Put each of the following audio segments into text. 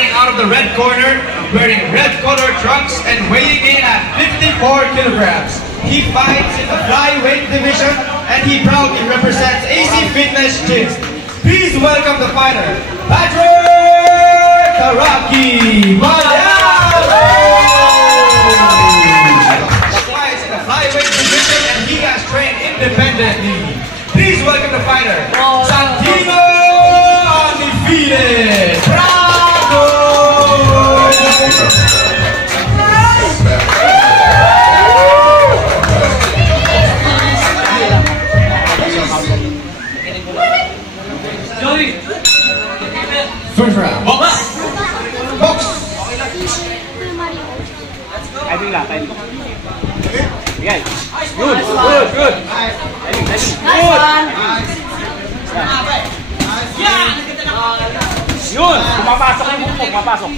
Fighting out of the red corner, wearing red colored trunks and weighing in at 54 kilograms. He fights in the flyweight division and he proudly represents AC Fitness Gym. Please welcome the fighter, Patrick Karaki Malyalo! He fights in the flyweight division and he has trained independently. Please welcome the fighter, Santino Undefeated! Bravo! First round. Box! Box! Timing lang, timing. Bigay. Good, good, good. Timing, timing. Good. Yun! Pumapasok yung hook mo, pumapasok.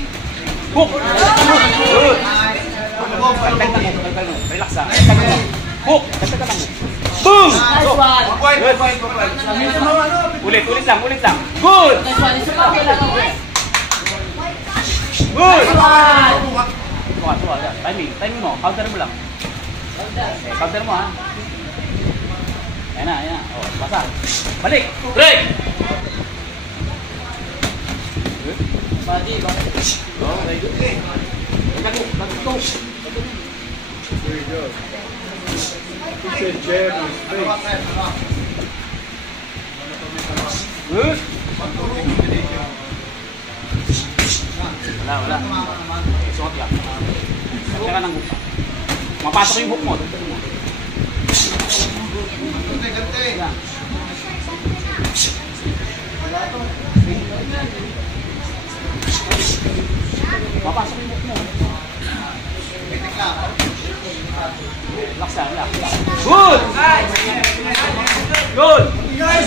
Hook! Good! Tagtag ng hook, tagtag ng hook. Relax ha. Tagtag ng hook. Hook! Tagtag ng hook. Boom! Good! Ulit, ulit lang, ulit lang. Good! Good! Tuwa, tuwa. Timing, timing mo. Counter mo lang. Okay, counter mo ha. Ayan na, ayan na. O, basa. Balik! Break! Good. Body, body. Oh, very good. Bago, bago. Very good. He said jab in his face. Good. Wala, wala. Suot lang. Suot ka ng hook. Mapasok yung hook mo. Dagdag mo. Gante, gante. Mapasok yung hook mo. Relax lang, relax. Good! Good!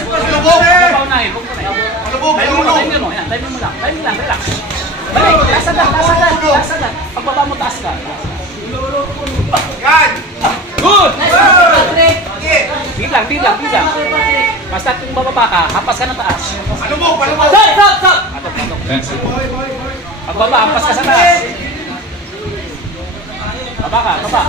Palubog! Paunahin, huwag mo na. Timer mo, yan. Timer mo lang. Timer lang, relax. Balik! Taas agad, taas agad, taas agad. Pagbaba mo, taas ka. Yan! Good! Okay. Tigil lang. Basta kung bababa ka, hapas ka na taas. Palubog, palubog! Stop! Atok. Pagbaba, hampas ka sa taas. Baba ka, baba.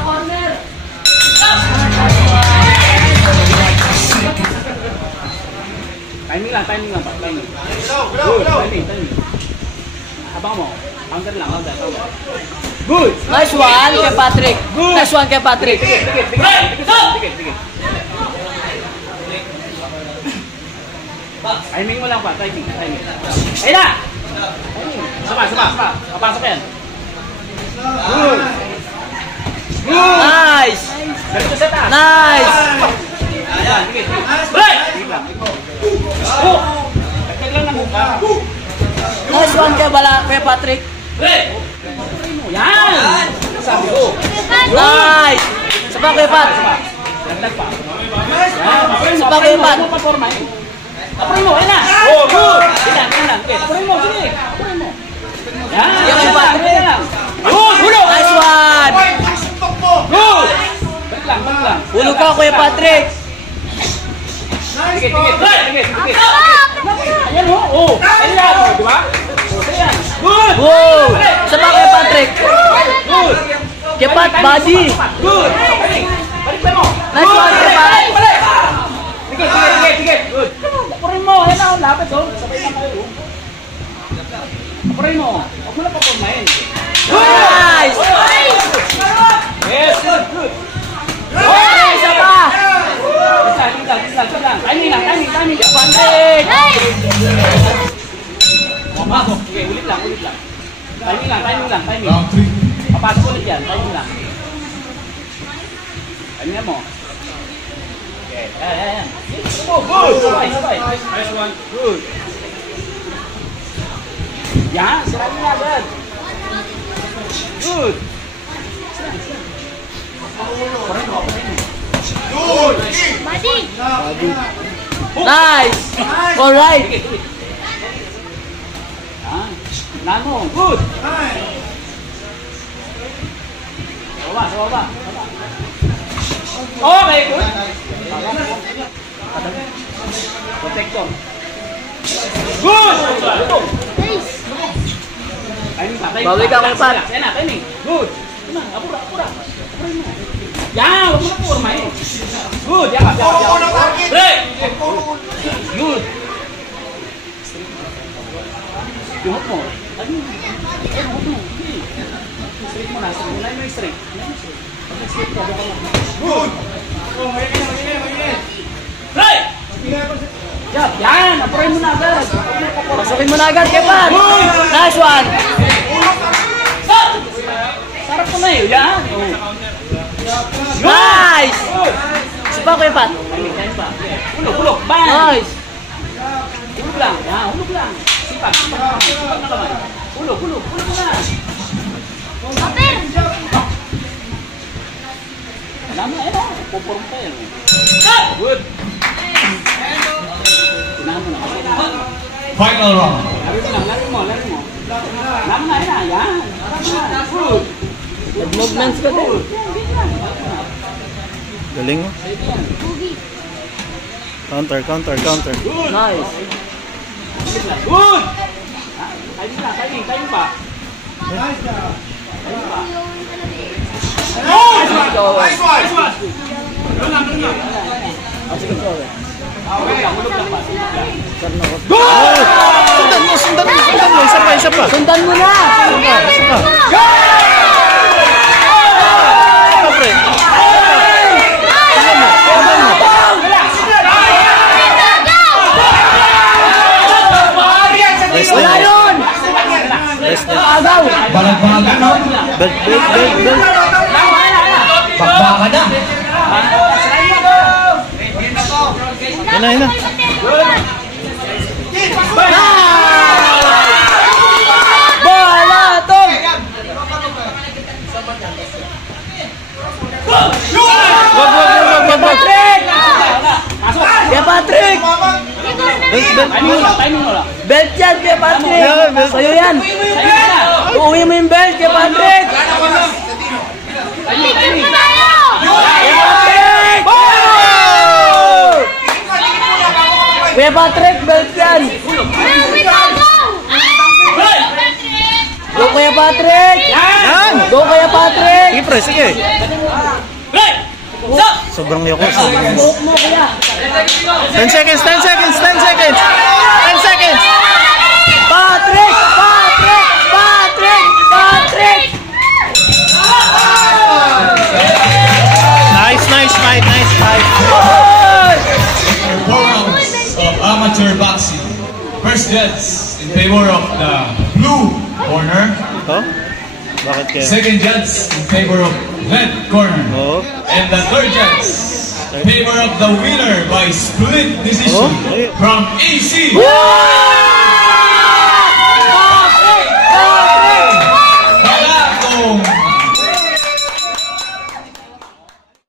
Timing lang. Timing. Good, timing. Abang mo. Counter lang, counter. Good! Nice one kay Patrick. Good! Nice one kay Patrick. Dikit. Timing mo lang pa, timing. Ayun na! Sama. Papasok yan. Good! Nice! Ganito sa taas. Nice! Ayan, dikit. Break! Dikit lang. Hook! Tagtag lang ng hook ha. Nice one kay Patrick. Break! Yan! Sabi ko. Nice! Sabak kay Pat. Dagdag pa. Sabak kay Pat. Paporma eh. Tapurin mo, ayun na! Oh, good! Yan lang. Tapurin mo, sige. Tapurin mo. Yan! Yan lang. Good! Hulog! Nice one! Good! Balik lang. Hulog ka kay Patrick. Dikit. Ayan mo. Oh! Ayan lang. Di ba? Ayan. Good! Wow! Sabak kay Patrick. Good! Kay Pat, body. Good! Balik mo. Nice one kay Pat. Dikit. Good! Tapurin mo. Ayan na. Lapit oh. Sabay na kayo. Tapurin mo. Huwag mo na papormahin. Nice! Yes, good. Okay, isa pa. Isa lang. Timing. Patrick! Pumasok. Okay, ulit lang. Timing lang. Round 3. Papasok ulit yan. Timing lang. Timing mo. Okay, ayan. Oh, good. Sabay. Nice one. Good. Yan, sirabi na agad. Good. Nice! Alright! Nano, good! Sa baba. Okay, good! Protection. Good! Bawi ka, Kuya Pat. Yan na, timing. Good. Apura. Yan, huwag mo na purma eh. Good, yan. Break! Good. Yung hook mo. Hook mo. Straight mo na. Unahin mo yung straight. Pag-straight ka, doon ka lang. Good! Break! Yan! Apurahin mo na agad. Pasukin mo na agad, Kuya Pat. Nice one. Sarap ko na yun. Yan. Nice! Sipa, Kuya Pat. Kain pa. Hulog. Bang! Nice! Hulog lang. Yan, hulog lang. Sipag na naman. Hulog na. Alam mo, ayun o. Pupurong tayo. Good. Final round. Lari mo. Alam na, yan. Good. Movements ka din. Galing mo. Counter. Nice. Good. Timing pa. Nice one. Hulog lang pa. Sundan mo. Isa pa. Sundan mo na. Pre. Wala yun. Agaw. Balagbagan no? Belt. Bakbakan na. Yan na. Balatong. Wag. Patrick. Kuya Patrick. Timing mo lang. Belt yan, Kuya Patrick. Yeah, belt. Sa'yo yan. Uuwi mo yung belt, Kuya Patrick. Timing. Kuya Patrick! Kuya Patrick, belt yan. Go Kuya Patrick! Yan! Go Kuya Patrick! Sige, pre. Sige. Break! Sobrang yakos. Buhok mo, Kuya. 10 seconds. 10 seconds. Patrick! Nice fight. 4 rounds of amateur boxing. First judge in favor of the blue corner. Oh? Bakit kaya? Second judge in favor of red corner. Oh? And the third judge in favor of the winner by split decision Oh? from AC. Woo!